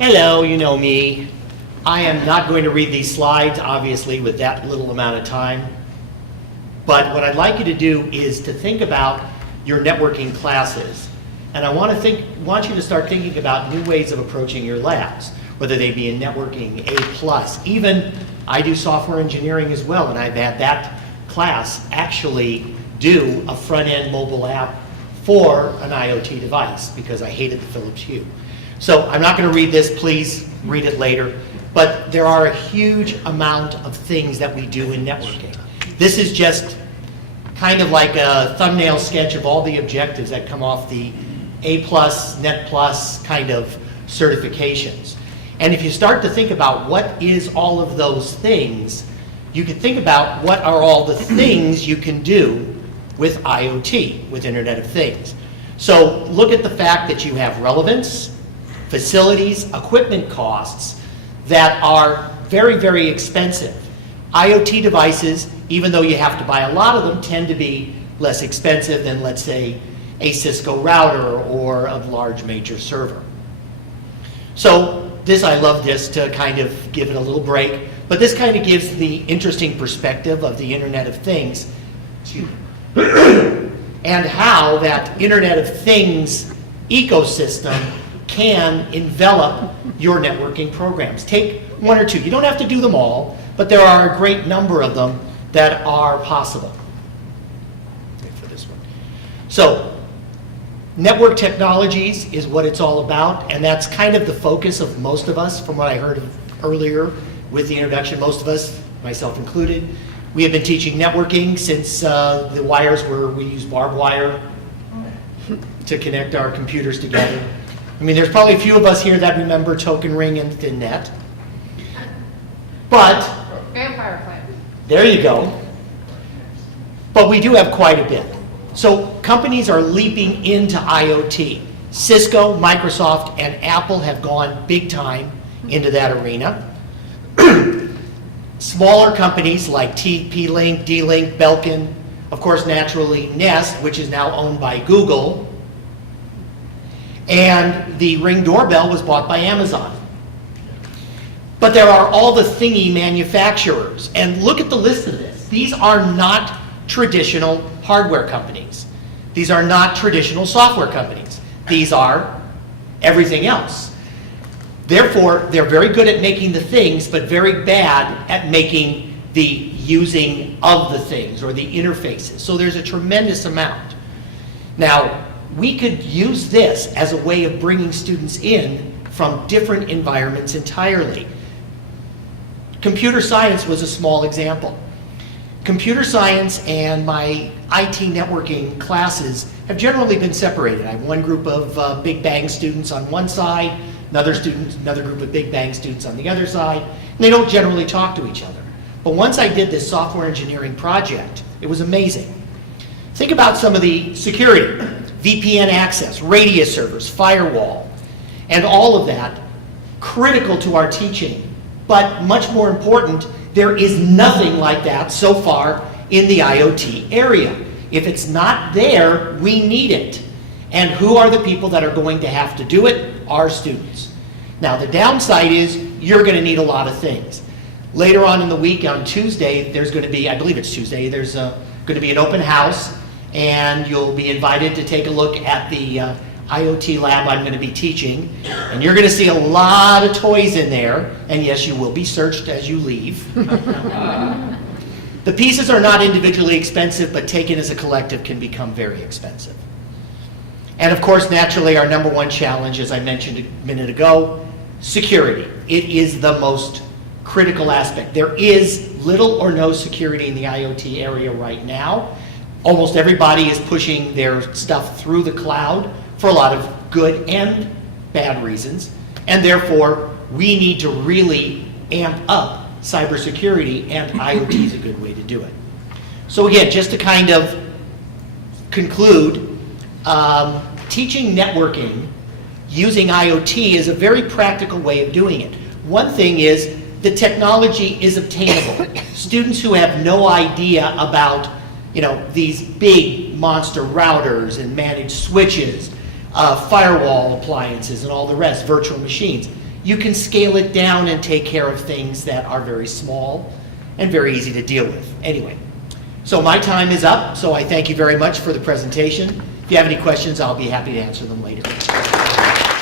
Hello, you know me. I am not going to read these slides, obviously, with that little amount of time. But what I'd like you to do is to think about your networking classes. And I want you to start thinking about new ways of approaching your labs, whether they be in networking, A+. Even I do software engineering as well, and I've had that class actually do a front-end mobile app for an IoT device because I hated the Philips Hue. So I'm not going to read this, please read it later. But there are a huge amount of things that we do in networking. This is just kind of like a thumbnail sketch of all the objectives that come off the A+, Net Plus kind of certifications. And if you start to think about what is all of those things, you can think about what are all the things you can do with IoT, with Internet of Things. So look at the fact that you have relevance, facilities, equipment costs that are very, very expensive. IoT devices, even though you have to buy a lot of them, tend to be less expensive than, let's say, a Cisco router or a large major server. So this, I love this to kind of give it a little break, but this kind of gives the interesting perspective of the Internet of Things and how that Internet of Things ecosystem can envelop your networking programs. Take one or two. You don't have to do them all, but there are a great number of them that are possible. Wait for this one. So, network technologies is what it's all about, and that's kind of the focus of most of us, from what I heard earlier with the introduction. Most of us, myself included, we have been teaching networking since the wires we use barbed wire to connect our computers together. I mean, there's probably a few of us here that remember Token Ring and ThinNet. But, Vampire Plant. There you go. But we do have quite a bit. So companies are leaping into IoT. Cisco, Microsoft, and Apple have gone big time into that arena. Smaller companies like TP-Link, D-Link, Belkin, of course, naturally Nest, which is now owned by Google. And the Ring doorbell was bought by Amazon. But there are all the thingy manufacturers. And look at the list of this. These are not traditional hardware companies. These are not traditional software companies. These are everything else. Therefore, they're very good at making the things, but very bad at making the using of the things or the interfaces. So there's a tremendous amount. Now, we could use this as a way of bringing students in from different environments entirely. Computer science was a small example. Computer science and my IT networking classes have generally been separated. I have one group of Big Bang students on one side, another group of Big Bang students on the other side, and they don't generally talk to each other. But once I did this software engineering project, it was amazing. Think about some of the security, VPN access, radius servers, firewall, and all of that, critical to our teaching. But much more important, there is nothing like that so far in the IoT area. If it's not there, we need it. And who are the people that are going to have to do it? Our students. Now, the downside is you're going to need a lot of things. Later on in the week, on Tuesday, there's going to be, I believe it's Tuesday, there's going to be an open house, and you'll be invited to take a look at the IoT lab I'm going to be teaching. And you're going to see a lot of toys in there, and yes, you will be searched as you leave. The pieces are not individually expensive, but taken as a collective can become very expensive. And of course, naturally, our number one challenge, as I mentioned a minute ago, security. It is the most critical aspect. There is little or no security in the IoT area right now. Almost everybody is pushing their stuff through the cloud for a lot of good and bad reasons. And therefore, we need to really amp up cybersecurity, and IoT is a good way to do it. So again, just to kind of conclude, teaching networking using IoT is a very practical way of doing it. One thing is the technology is obtainable. Students who have no idea about these big monster routers and managed switches, firewall appliances and all the rest, virtual machines. you can scale it down and take care of things that are very small and very easy to deal with. Anyway, so my time is up, so I thank you very much for the presentation. If you have any questions, I'll be happy to answer them later.